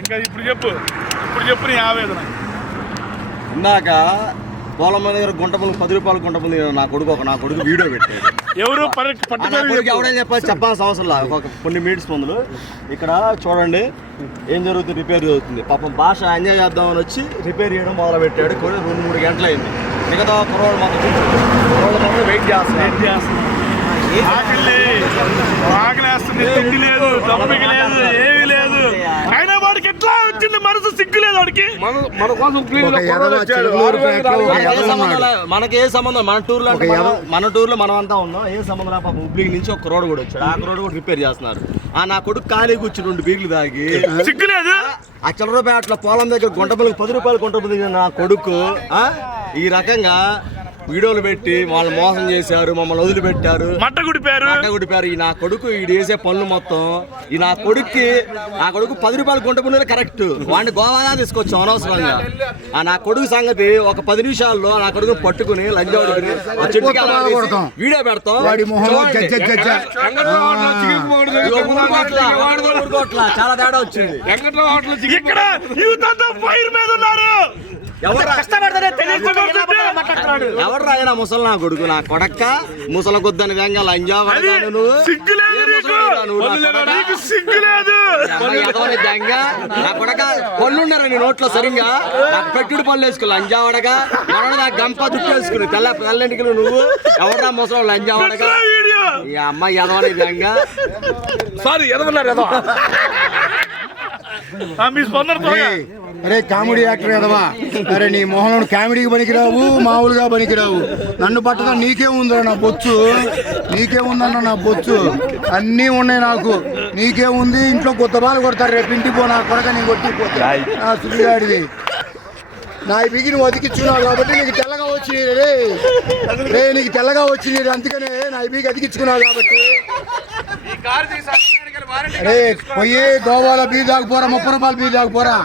ఇంకా ఇప్పుడు చెప్పు. ఇప్పుడు చెప్పు నీ ఆవేదన. ఇందాక పోలమ్మ దగ్గర గుంటపల్లి పది రూపాయల గుంటపల్లి నా కొడుకు ఒక నా కొడుకు వీడియో పెట్టాడు. ఎవరు? పరి ఆ నా పట్టుదల కొడుకు ఎవడని చెప్పాలి చెప్పాల్సిన అవసరం లేదు. ఒక కొన్ని మినిట్స్ ముందు. ఇక్కడ చూడండి ఏం జరుగుతుంది? రిపేర్ జరుగుతుంది. పాపం భాష ఎంజాయ్ చేద్దామని వచ్చి రిపేర్ చేయడం మొదలు పెట్టాడు కూడా రెండు మూడు గంటలు అయింది మిగతా కుర్రోళ్ళు మొత్తం కుర్రోళ్ళు మొత్తం వెయిట్ చేస్తున్నారు. ఆకలి ఆకలి లేదు దప్పిక లేదు ఏమీ లేదు అయినా వాడికి ఎట్లా వచ్చింది మనసు సిగ్గు లేదు వాడికి మన కోసం మనకి ఏ సంబంధం ఉన్నాడు. లే- మనకి ఏ సంబంధం? మన టూర్లో అంటే ఒక మనం- మన టూర్లో మనం అంతా ఉన్నాం ఏ సంబంధం లే పాపం? హుబ్లీ నుంచి ఒక రోడ్ కూడా వచ్చాడు. ఆ రోడ్ కూడా రిపేర్ చేస్తున్నారు. ఆ నా కొడుకు ఖాళీ కూర్చుని రెండు బీర్లు తాగి సిగ్గు లేదు. ఆ చిల్లరపేటలో పొలం దగ్గర గుంటపల్లికి పది రూపాయలు గుంటపల్లి నా కొడుకు ఆ, ఈ రకంగా వీడియోలు పెట్టి వాళ్ళు మోసం చేశారు మమ్మల్ని వదిలిపెట్టారు. మట్ట గుడిపారు గుడిపారు ఈ నా కొడుకు ఈ చేసే పనులు మొత్తం ఈ నా కొడుక్కి నా కొడుకు పది రూపాయలు గుంట పనులు కరెక్ట్ వాడిని గోవాదా తీసుకొచ్చాం అనవసరంగా. ఆ నా కొడుకు సంగతి ఒక పది నిమిషాల్లో నా కొడుకు పట్టుకుని లంజ. వీడియో పెడతాం. చాలా తేడా వచ్చింది. ఇక్కడ యూత్ అంతా ఫైర్ మీద ఉన్నారు. ఎవరు? కష్టపడతానే తెలియదు ఎవరు రాయనా ముసలి నా కొడుకు? నా కొడక్క ముసల కొద్దని వ్యంగా లంజా నువ్వు. నా కొడకా? నా పళ్ళున్నారు నీ నోట్లో సరిగ్గా? నాకు పెట్టుడు పళ్ళు వేసుకో లంజావడగా? మనోడు నా గంప దుట్టు వేసుకుని తెల్ల తెల్లంటికి నువ్వు? ఎవరా ముసలం లంజావడగా? వీడియో. ఈ అమ్మాయి ఎదవని దెంగ సారీ ఎదవన్నారు ఎదవ. మీ స్పందన అరే కామెడీ యాక్టర్ కదవా? అరే నీ మొహంలో కామెడీకి పనికిరావు మామూలుగా పనికిరావు. నన్ను పట్టదా నీకే ఉందా నా బొచ్చు. నీకే ఉందన్న నా బొచ్చు. అన్నీ ఉన్నాయి నాకు. నీకే ఉంది ఇంట్లో కొత్త బాలు కొడతారు. రేపు ఇంటికి పో నా కొడక నీ కొట్టిపోతా. నా సుడిగాడిది నా ఈ బిగిని అతికించున్నావు కాబట్టి నీకు తెల్లగా వచ్చింది రే. రే నీకు తెల్లగా వచ్చింది అందుకనే నా బిగి అతికించుకున్నావు కాబట్టి. అరే పోయి గోవాలో బీ దాకపోరా ముప్పై రూపాయలు బీ దాకపోరా